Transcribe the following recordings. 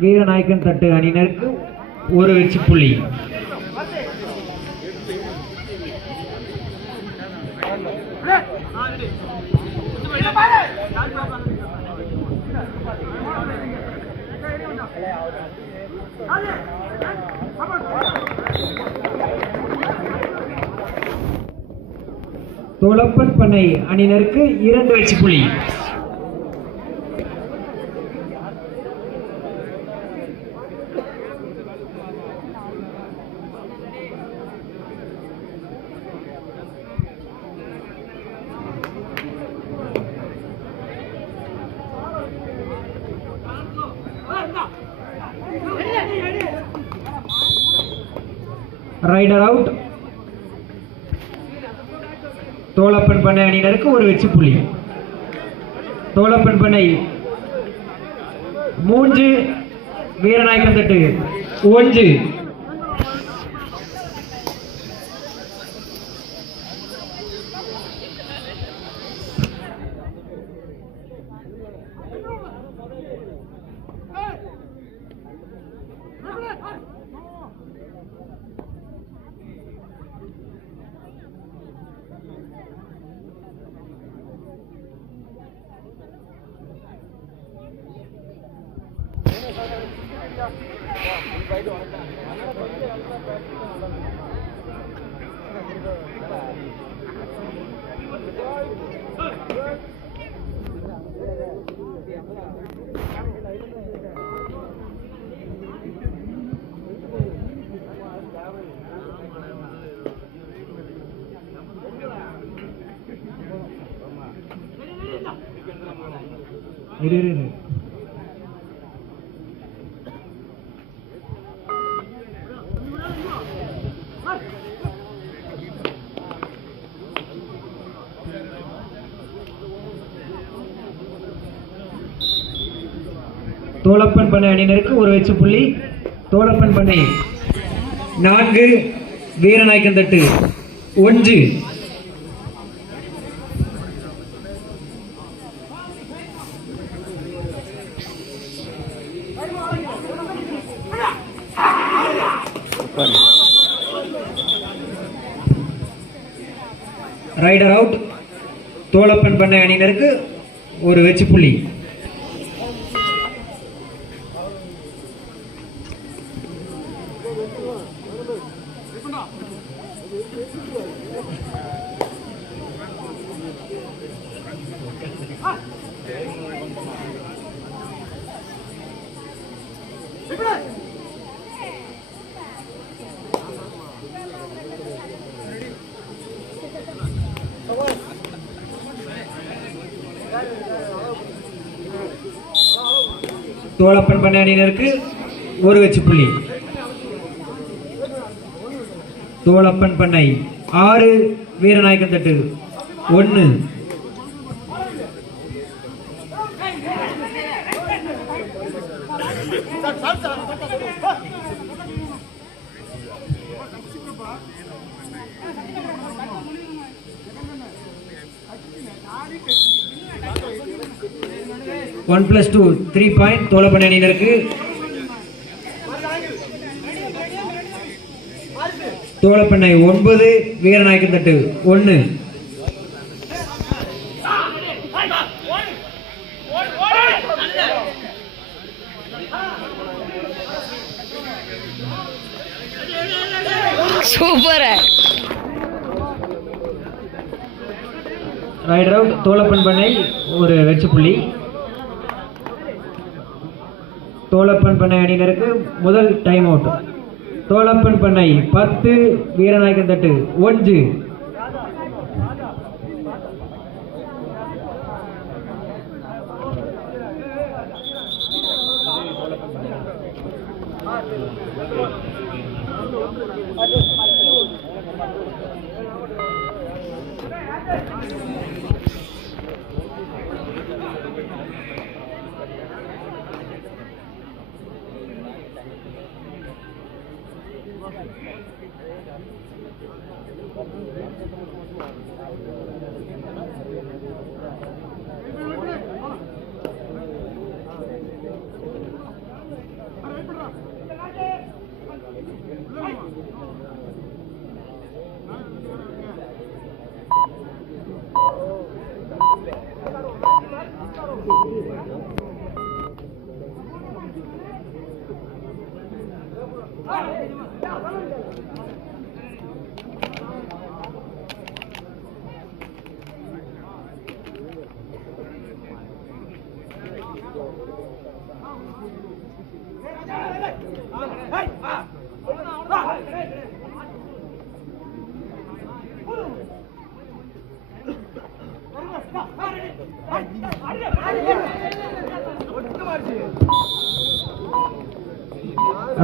வீரநாயக்கன் தட்டு அணியினருக்கு ஒரு வெற்றி புள்ளி. தோலப்பன் பண்ணை அணியினருக்கு 2 வெற்றி புள்ளி. Rider out. தோலப்பன் பண்ணை அணியினருக்கு ஒரு வெற்றி புள்ளி. தோலப்பன் பண்ணை 3 வீரநாயக்கன் தட்டு 1. தோலப்பன் பண்ணை அணியினருக்கு ஒரு வெற்றி புள்ளி. தோலப்பன் பண்ணை 4 வீரநாயக்கன் தட்டு 1. Rider out. தோலப்பன் பண்ணை அணியினருக்கு ஒரு வெற்றி புள்ளி. தோலப்பன் பண்ணை அணியினருக்கு ஒரு வெற்றி புள்ளி. தோலப்பன் பண்ணை 6 வீரநாயக்கன் தட்டு 1. One plus 2 3 point. தோலப்பன் அணியினருக்கு. தோலப்பண்ணை 9 வீரநாயக்கன் தட்டு 1. சூப்பர். Rider out. தோலப்பன் பண்ணை ஒரு வெற்றி புள்ளி. தோலப்பன் பண்ணை அணியினருக்கு முதல் டைம் அவுட். தோலப்பன் பண்ணை 10 வீரநாயக்கன் தட்டு 1.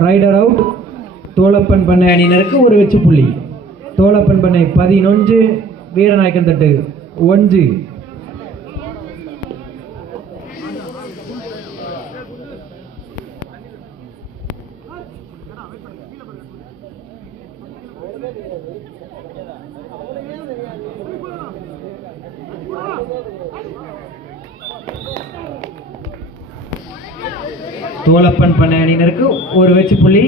Rider out. தோழப்பன் பண்ணை அணியினருக்கு ஒரு வெச்சு புள்ளி. தோழப்பன் பண்ணை 11, வீரநாயக்கன் தட்டு 1. தோழப்பன் பண்ணை அணியினருக்கு ஒரு வெச்சு புள்ளி.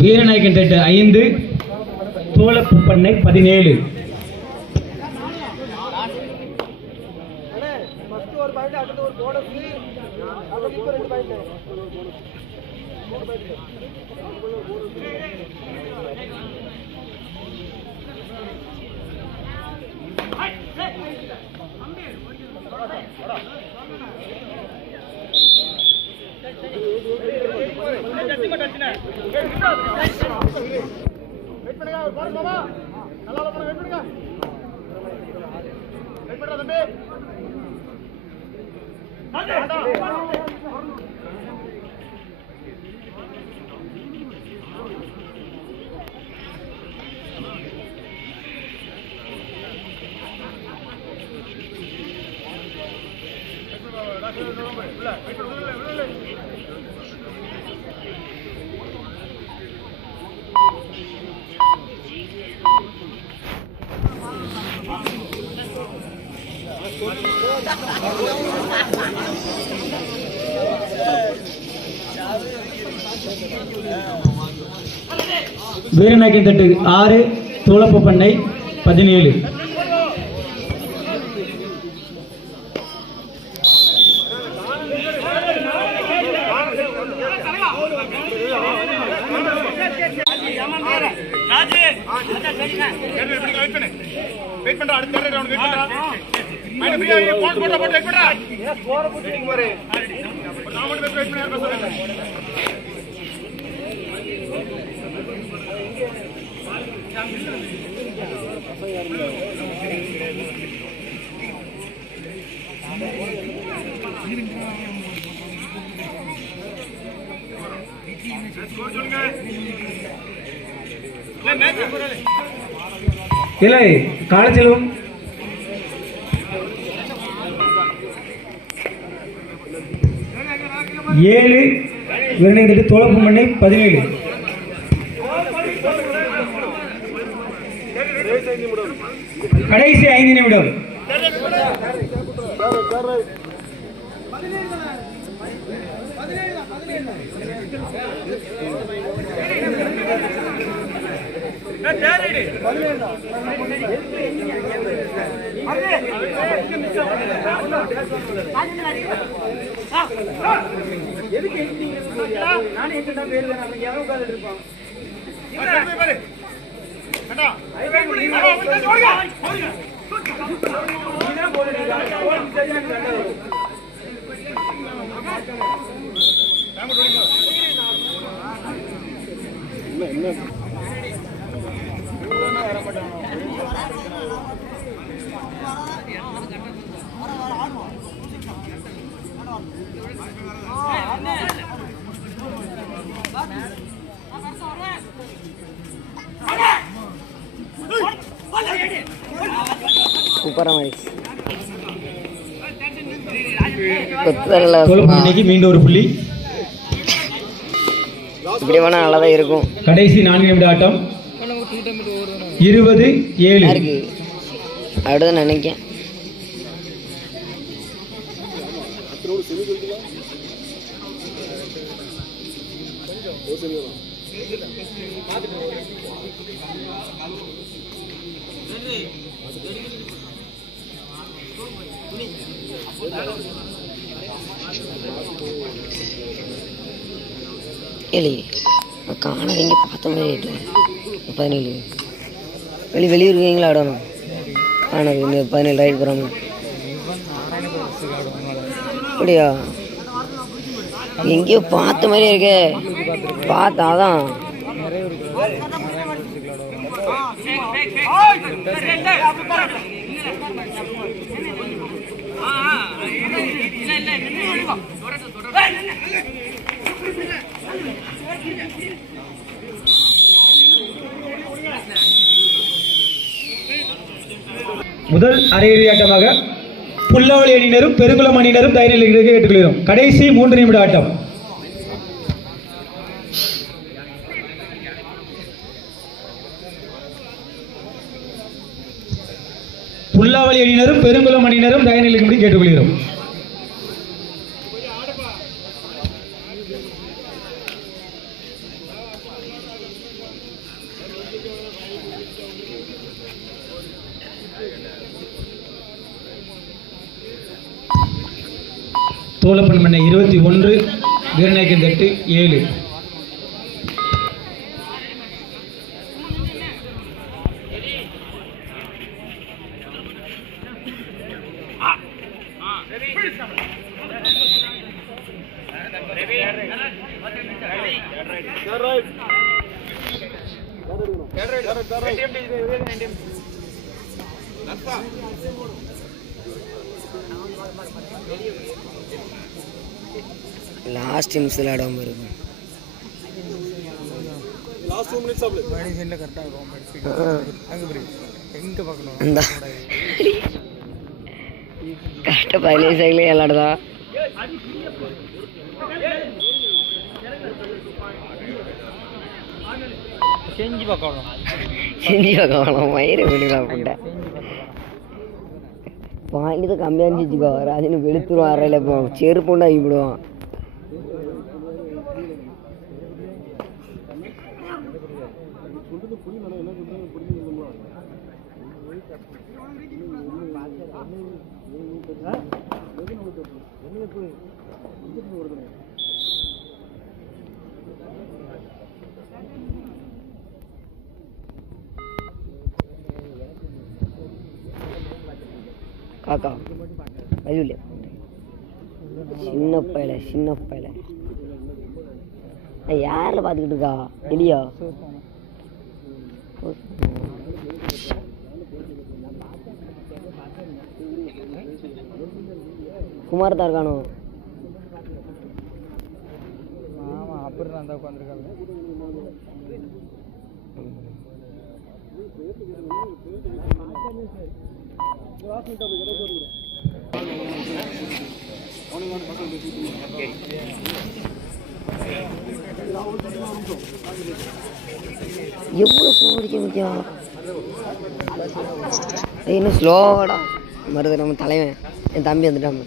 வீரநாயக்கன் தட்டு 5 தோலப்பண்ணை 17. வீரநாயக்கன் தட்டு 6 தோலப்பண்ணை 17. வெயிட் பண்றா அடுத்த ரவுண்ட் வெயிட் பண்றா மைண்ட் ஃப்ரீ ஆகி போட் வெயிட் பண்றா என்ன ஸ்கோர புடிச்சிங்க பாரு நான் மட்டும் வெயிட் பண்ணி யார் சொல்றேன் ஸ்கோர் சொல்லுங்க இல்ல மேட்ச் போறல இல்லை காலச்செல்வம் 7 வீரநாயக்கன் தட்டு தோலப்பண்ணை 17. கடைசி 5 நிமிடம். Super, Amaris. தோலப்பன் மீண்டும் ஒரு புள்ளி. இப்படி வேணா நல்லா தான் இருக்கும். கடைசி 4 நிமிட ஆட்டம். 20-7 அப்படிதான் நினைக்கிறேன். காணவங்க பார்த்த மாதிரி 17 வெளியூர் இருக்கீங்களா ஆடணும். காணது இந்த 17 ரைட் போகிறாங்க. அப்படியா? எங்கேயோ பார்த்த மாதிரியே இருக்கே. பார்த்தாதான் முதல் அரையிறுதி ஆட்டமாக புல்லாவளி அணியினரும் பெருங்குளம் அணியினரும் தயாரில் கேட்டுக்கொள்கிறோம். கடைசி 3 நிமிட ஆட்டம். புல்லாவளி அணியினரும் பெருங்குளம் அணியினரும் தயாரில் கேட்டுக்கொள்கிறோம். தோலப்பன் மண்ணை 21, வீரநாயக்கன் தட்டு 7. லாஸ்ட் நிமிஷத்தில் ஆடாமல் இருக்கும். கரெக்டாக 15 சைக்கிளே விளாடுதா. செஞ்சு பார்க்கலாம் மயிரை வெளிக்கலாம் போட்ட பாயிண்ட் தான் கம்மியாக இருந்துச்சுக்கோ. ராஜினு வெளுத்துருவான். அறையில் இப்போ செருப்புண்டா ஆகிவிடுவான். காக்கா வயல சின்ன பையல யாரில் பார்த்துக்கிட்டு இருக்கா இல்லையா? குமார் தான் இருக்கானோ? ஆமாம், அப்படி தான் தான் உட்காந்துருக்காங்க. எவ்வளோ போடிக்க முக்கியம் இன்னும் ஸ்லோவாடா. மருது நம்ம தலைவன் என் தம்பி வந்துட்டான்.